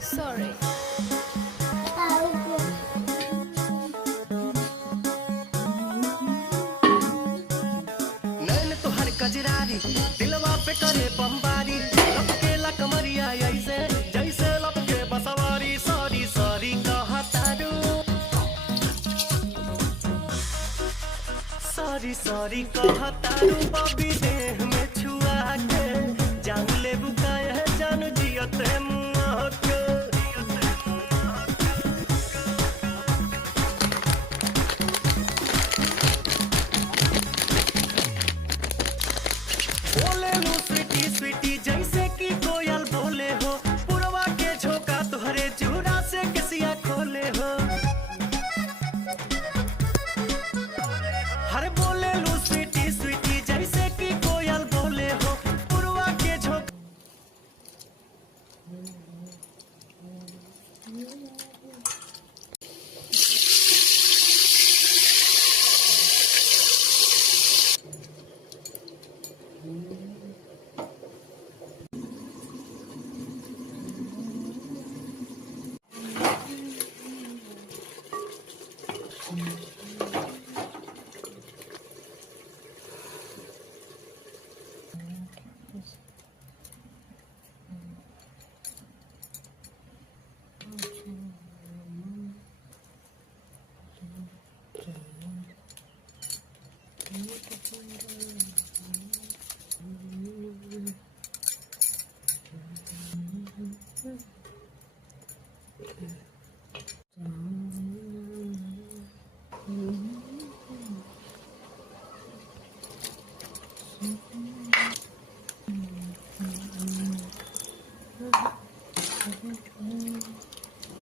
Sorry. नैन तोहर कजरारी दिलवा पे करे बमबारी लपके ला कमरिया ऐसे जैसे लपके बसवारी सॉरी सॉरी कहतारू सॉरी सॉरी कहतारू बबी देह में छुआ के जान ले बुकाए जान जियते मुआ के बोले लो स्वीटी स्वीटी जैसे कि कोयल बोले हो पुरवा के झोंका तुहरे चूड़ा से किसिया खोले हो हर बोले लो स्वीटी स्वीटी जैसे कि कोयल बोले हो पुरवा के झोंका